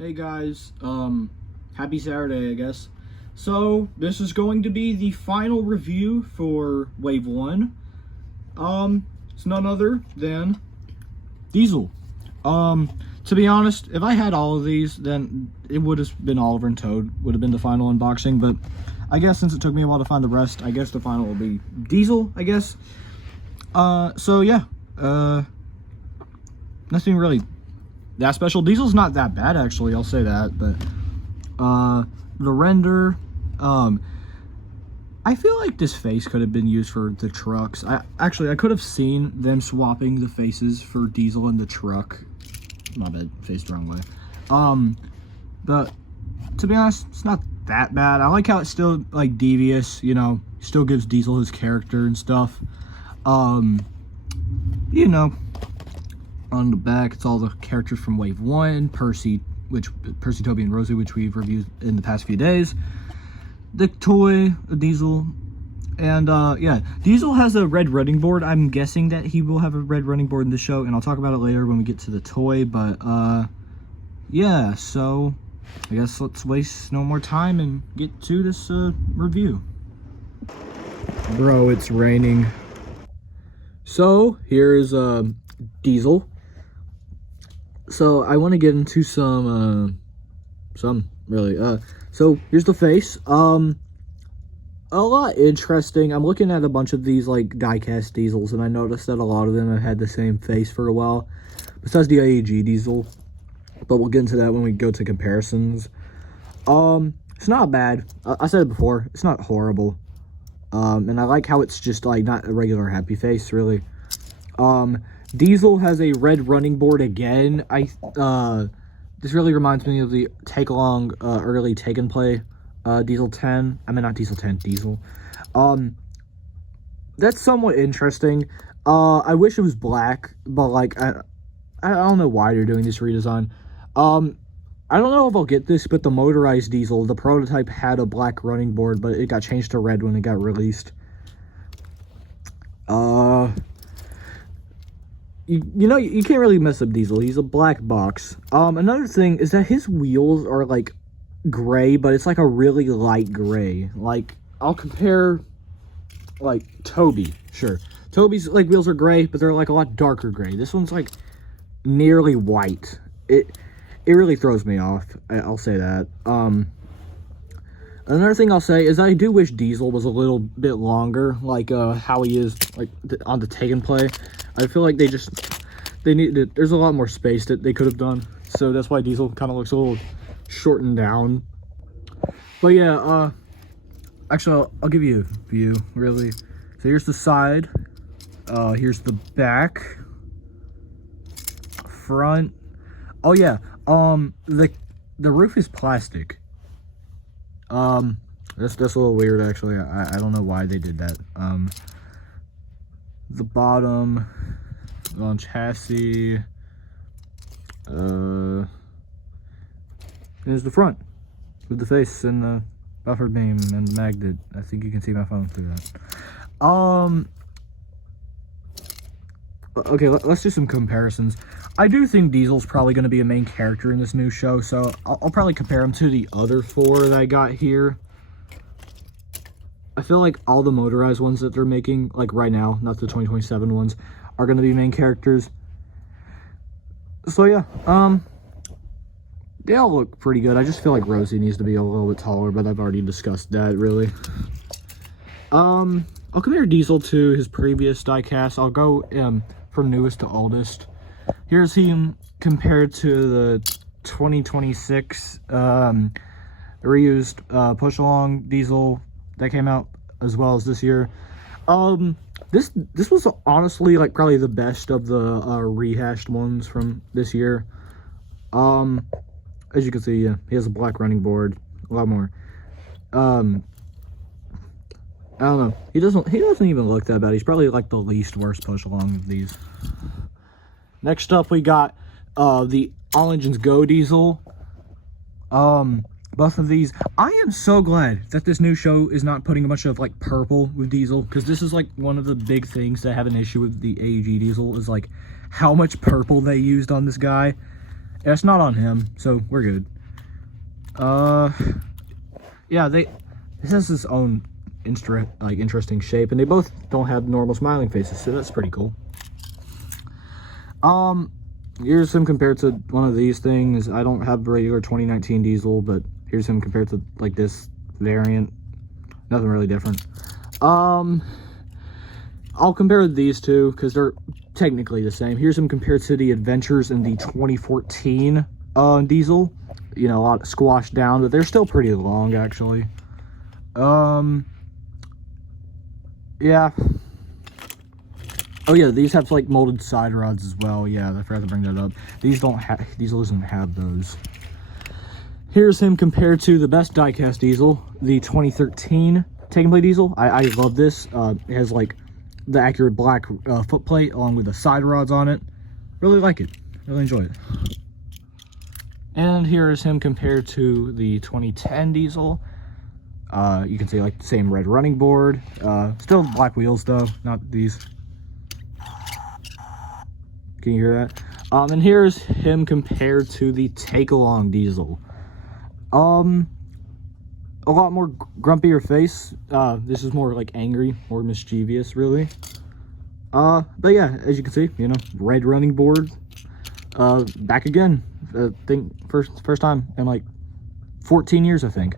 Hey guys, happy Saturday, I guess. So, this is going to be the final review for Wave 1. It's none other than Diesel. To be honest, if I had all of these, then it would have been Oliver and Toad, would have been the final unboxing, but I guess since it took me a while to find the rest, I guess the final will be Diesel, I guess. So yeah, nothing really that special. Diesel's not that bad, actually, I'll say that, but the render, I feel like this face could have been used for the trucks. I could have seen them swapping the faces for Diesel and the truck. My bad, faced the wrong way. But to be honest, it's not that bad. I like how it's still like devious, you know, still gives Diesel his character and stuff. You know, on the back, it's all the characters from Wave 1, Percy, Toby, and Rosie, which we've reviewed in the past few days. The toy, Diesel, and yeah, Diesel has a red running board. I'm guessing that he will have a red running board in the show, and I'll talk about it later when we get to the toy, but yeah, so I guess let's waste no more time and get to this review. Bro, it's raining. So here's Diesel. So I want to get into some really. So here's the face. A lot interesting. I'm looking at a bunch of these like diecast Diesels, and I noticed that a lot of them have had the same face for a while, besides the AEG Diesel. But we'll get into that when we go to comparisons. It's not bad. I said it before. It's not horrible. And I like how it's just like not a regular happy face, really. Diesel has a red running board again. This really reminds me of the take-along early take-and-play Diesel 10. I mean, not Diesel 10, Diesel. That's somewhat interesting. I wish it was black, but like, I don't know why they're doing this redesign. I don't know if I'll get this, but the motorized Diesel, the prototype had a black running board, but it got changed to red when it got released. You know, you can't really mess up Diesel. He's a black box. Another thing is that his wheels are, like, gray, but it's, like, a really light gray. Like, I'll compare, like, Toby. Sure. Toby's, like, wheels are gray, but they're, like, a lot darker gray. This one's, like, nearly white. It really throws me off. I'll say that. Another thing I'll say is I do wish Diesel was a little bit longer, like, how he is, like, on the take and play. I feel like there's a lot more space that they could have done, so that's why Diesel kind of looks a little shortened down. But yeah, actually, I'll give you a view, really. So here's the side, here's the back, front. Oh yeah, the roof is plastic. That's a little weird, actually. I don't know why they did that. The bottom on chassis, here's the front with the face and the buffer beam and the magnet. I think you can see my phone through that. Okay, let's do some comparisons. I do think Diesel's probably going to be a main character in this new show, so I'll probably compare him to the other four that I got here. I feel like all the motorized ones that they're making, like right now, not the 2027 ones, are going to be main characters. So yeah, they all look pretty good. I just feel like Rosie needs to be a little bit taller, but I've already discussed that, really. I'll compare Diesel to his previous diecast. I'll go from newest to oldest. Here's him compared to the 2026 reused push-along Diesel that came out, as well as this year. This was honestly like probably the best of the rehashed ones from this year. As you can see, yeah, he has a black running board, a lot more. I don't know. He doesn't even look that bad. He's probably like the least worst push-along of these. Next up, we got the All Engines Go Diesel. Both of these. I am so glad that this new show is not putting a bunch of like purple with Diesel, because this is like one of the big things that have an issue with the AEG Diesel is like how much purple they used on this guy. Yeah, it's not on him, so we're good. Yeah, this has its own interesting shape, and they both don't have normal smiling faces, so that's pretty cool. Here's him compared to one of these things. I don't have the regular 2019 diesel, but here's him compared to like this variant. Nothing really different. I'll compare these two because they're technically the same. Here's him compared to the Adventures in the 2014 diesel. You know, a lot squashed down, but they're still pretty long actually. Yeah. Oh yeah, these have like molded side rods as well. Yeah, I forgot to bring that up. These doesn't have those. Here's him compared to the best diecast diesel, the 2013 Take and Play diesel. I love this. It has like the accurate black foot plate along with the side rods on it. Really like it. Really enjoy it. And here is him compared to the 2010 diesel. You can see like the same red running board. Still black wheels though, not these. Can you hear that? And here's him compared to the Take Along diesel. A lot more grumpier face. This is more like angry, more mischievous, really. But yeah, as you can see, you know, red running board. Back again. Think first time in like 14 years, I think.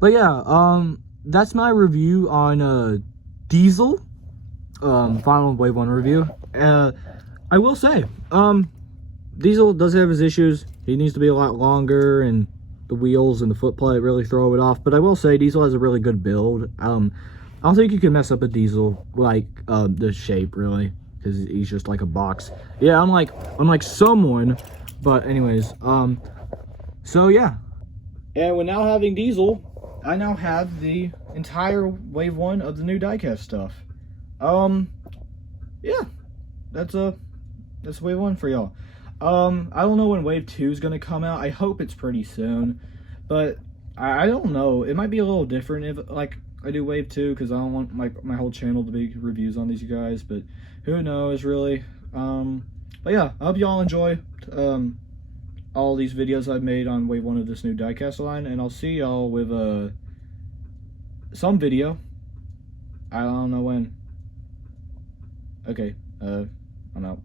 But yeah, that's my review on diesel. Final Wave 1 review. I will say, diesel does have his issues. He needs to be a lot longer, and the wheels and the foot plate really throw it off. But I will say, diesel has a really good build. I don't think you can mess up a diesel like the shape, really, because he's just like a box. Yeah, unlike someone. But anyways, so yeah. And we're now having diesel. I now have the entire Wave 1 of the new diecast stuff. Yeah, that's Wave 1 for y'all. I don't know when Wave 2 is gonna come out. I hope it's pretty soon, but I don't know. It might be a little different if like I do Wave 2, because I don't want my whole channel to be reviews on these guys, but who knows really. But yeah, I hope y'all enjoy all these videos I've made on Wave 1 of this new diecast line, and I'll see y'all with some video. I don't know when. Okay, I'm out.